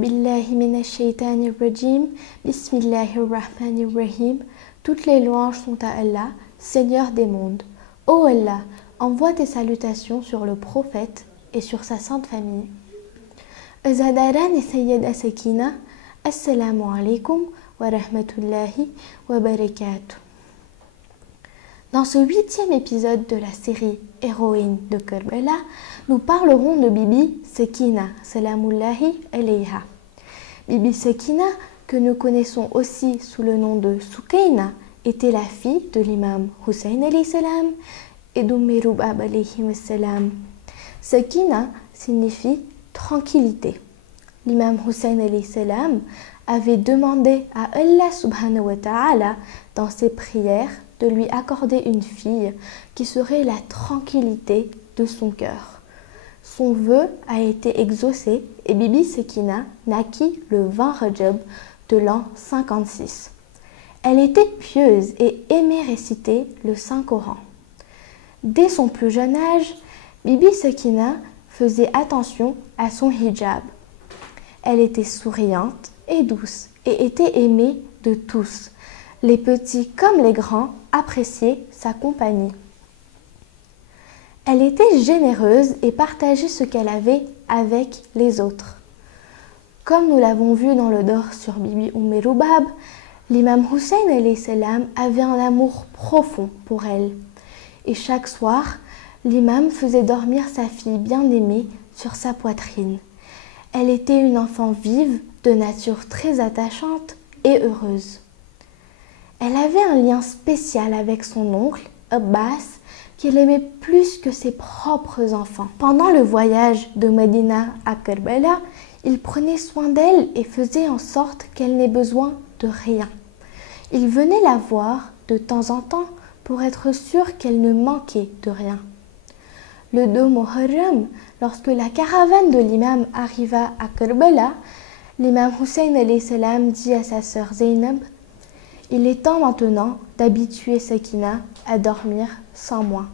billahi minash shaitanir rajim. Bismillahirrahmanirrahim. Toutes les louanges sont à Allah, Seigneur des mondes. Ô Allah, envoie tes salutations sur le prophète et sur sa sainte famille. Azadarani Sayyida Sakina, Assalamu alaikum wa rahmatullahi wa barakatuh. Dans ce 8e épisode de la série Héroïne de Kerbela, nous parlerons de Bibi Sakina, salamullahi alayha. Bibi Sakina, que nous connaissons aussi sous le nom de Sukaina, était la fille de l'imam Hussein alayhi salam et d'Ummi Rubab alayhi salam. Sakina signifie tranquillité. L'imam Hussein alayhi salam avait demandé à Allah subhanahu wa ta'ala dans ses prières de lui accorder une fille qui serait la tranquillité de son cœur. Son vœu a été exaucé et Bibi Sakina naquit le 20 Rajab de l'an 56. Elle était pieuse et aimait réciter le Saint-Coran. Dès son plus jeune âge, Bibi Sakina faisait attention à son hijab. Elle était souriante et douce et était aimée de tous. Les petits comme les grands appréciaient sa compagnie. Elle était généreuse et partageait ce qu'elle avait avec les autres. Comme nous l'avons vu dans le dors sur Bibi Ummi Rubab, l'imam Hussein alayhi salam avait un amour profond pour elle. Et chaque soir, l'imam faisait dormir sa fille bien-aimée sur sa poitrine. Elle était une enfant vive, de nature très attachante et heureuse. Elle avait un lien spécial avec son oncle, Abbas, qu'elle aimait plus que ses propres enfants. Pendant le voyage de Médina à Kerbela, il prenait soin d'elle et faisait en sorte qu'elle n'ait besoin de rien. Il venait la voir de temps en temps pour être sûr qu'elle ne manquait de rien. Le 2 Muharram, lorsque la caravane de l'imam arriva à Kerbela, l'imam Hussein alayhi salam dit à sa sœur Zainab: il est temps maintenant d'habituer Sakina à dormir sans moi.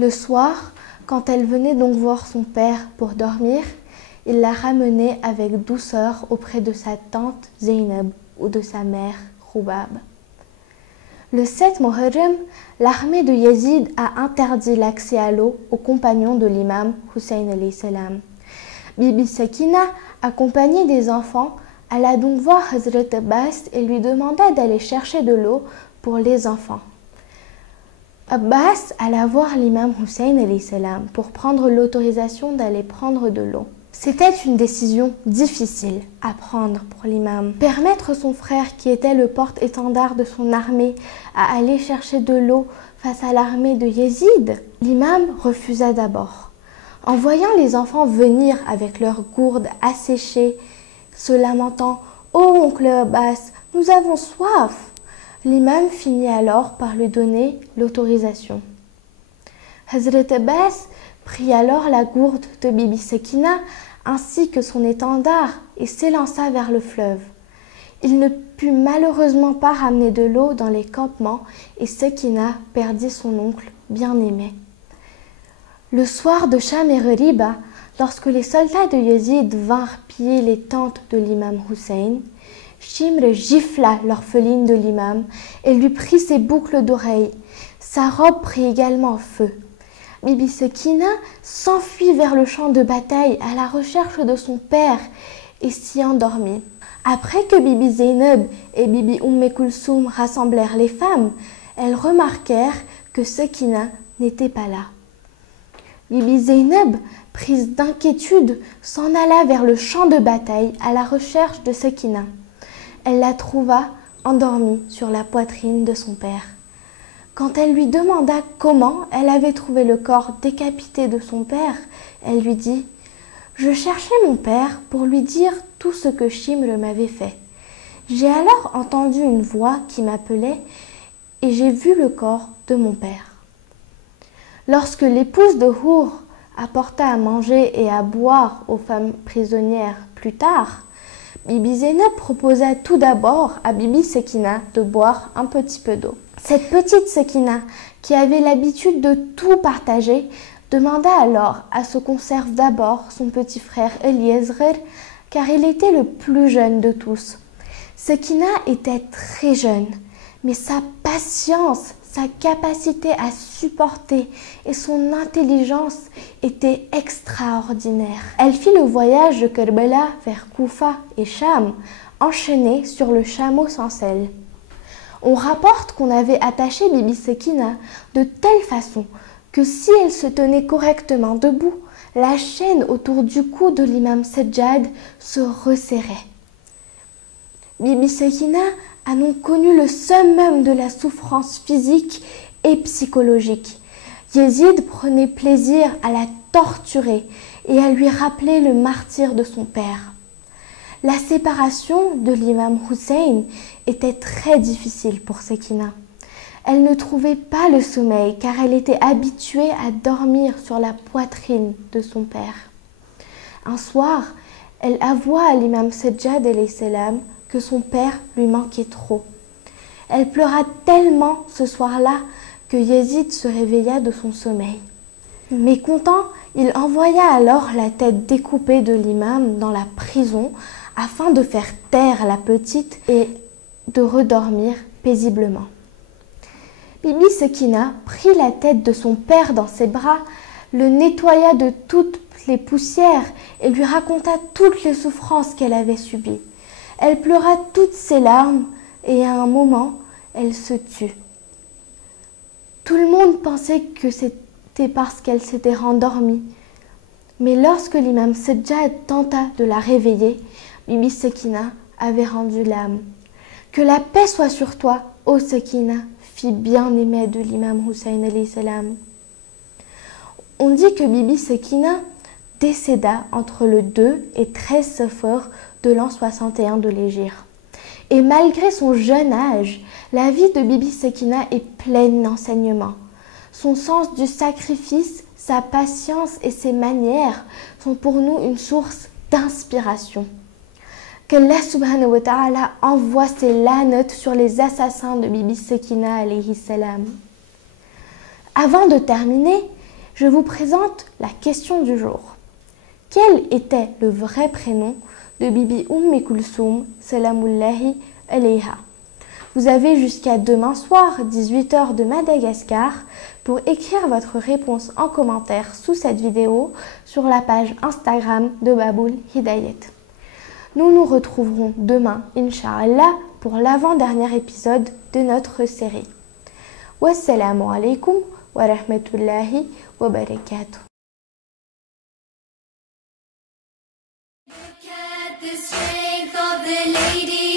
Le soir, quand elle venait donc voir son père pour dormir, il la ramenait avec douceur auprès de sa tante Zainab ou de sa mère Rubab. Le 7 Muharram, l'armée de Yazid a interdit l'accès à l'eau aux compagnons de l'imam Hussein alayhi salam. Bibi Sakina, accompagnée des enfants, alla donc voir Hazrat Abbas et lui demanda d'aller chercher de l'eau pour les enfants. Abbas alla voir l'imam Hussein alayhi salam pour prendre l'autorisation d'aller prendre de l'eau. C'était une décision difficile à prendre pour l'imam. Permettre son frère, qui était le porte-étendard de son armée, à aller chercher de l'eau face à l'armée de Yazid, l'imam refusa d'abord. En voyant les enfants venir avec leurs gourdes asséchées, se lamentant « Oh, oncle Abbas, nous avons soif !» l'imam finit alors par lui donner l'autorisation. Hazrat Abbas prit alors la gourde de Bibi Sakina ainsi que son étendard et s'élança vers le fleuve. Il ne put malheureusement pas ramener de l'eau dans les campements et Sakina perdit son oncle bien-aimé. Le soir de Sham et Riba, lorsque les soldats de Yazid vinrent piller les tentes de l'imam Hussein, Shimr gifla l'orpheline de l'imam et lui prit ses boucles d'oreilles. Sa robe prit également feu. Bibi Sakina s'enfuit vers le champ de bataille à la recherche de son père et s'y endormit. Après que Bibi Zainab et Bibi Kulsoum rassemblèrent les femmes, elles remarquèrent que Sakina n'était pas là. Bibi Zainab, prise d'inquiétude, s'en alla vers le champ de bataille à la recherche de Sakina. Elle la trouva endormie sur la poitrine de son père. Quand elle lui demanda comment elle avait trouvé le corps décapité de son père, elle lui dit « Je cherchais mon père pour lui dire tout ce que Shimr m'avait fait. J'ai alors entendu une voix qui m'appelait et j'ai vu le corps de mon père. » Lorsque l'épouse de Hour apporta à manger et à boire aux femmes prisonnières plus tard, Bibi Zainab proposa tout d'abord à Bibi Sakina de boire un petit peu d'eau. Cette petite Sakina, qui avait l'habitude de tout partager, demanda alors à ce qu'on serve d'abord son petit frère Eliezer car il était le plus jeune de tous. Sekina était très jeune, mais sa patience, sa capacité à supporter et son intelligence étaient extraordinaires. Elle fit le voyage de Kerbela vers Koufa et Cham, enchaînée sur le chameau sans selle. On rapporte qu'on avait attaché Bibi Sekina de telle façon que si elle se tenait correctement debout, la chaîne autour du cou de l'imam Sajjad se resserrait. Bibi Sekina a donc connu le summum de la souffrance physique et psychologique. Yezid prenait plaisir à la torturer et à lui rappeler le martyre de son père. La séparation de l'imam Hussein était très difficile pour Sekina. Elle ne trouvait pas le sommeil car elle était habituée à dormir sur la poitrine de son père. Un soir, elle avoua à l'imam Sajjad salam que son père lui manquait trop. Elle pleura tellement ce soir-là que Yezid se réveilla de son sommeil. Mécontent, il envoya alors la tête découpée de l'imam dans la prison afin de faire taire la petite et de redormir paisiblement. Bibi Sekina prit la tête de son père dans ses bras, le nettoya de toutes les poussières et lui raconta toutes les souffrances qu'elle avait subies. Elle pleura toutes ses larmes et à un moment, elle se tut. Tout le monde pensait que c'était parce qu'elle s'était rendormie. Mais lorsque l'imam Sajjad tenta de la réveiller, Bibi Sekina avait rendu l'âme. « Que la paix soit sur toi, ô Sekina !» fit bien-aimée de l'imam Hussein salam. On dit que Bibi Sekina décéda entre le 2 et 13 Safar de l'an 61 de l'Hégire. Et malgré son jeune âge, la vie de Bibi Sekina est pleine d'enseignements. Son sens du sacrifice, sa patience et ses manières sont pour nous une source d'inspiration. Qu'Allah subhanahu wa ta'ala envoie ses la'nat sur les assassins de Bibi Sekina alayhi salam. Avant de terminer, je vous présente la question du jour. Quel était le vrai prénom de Bibi Kulsoum salamullahi alayha? Vous avez jusqu'à demain soir, 18 h de Madagascar, pour écrire votre réponse en commentaire sous cette vidéo sur la page Instagram de Baboul Hidayet. Nous nous retrouverons demain, Inch'Allah, pour l'avant-dernier épisode de notre série. Wassalamu alaikum wa rahmatullahi wa barakatuh. Look at the strength of the lady.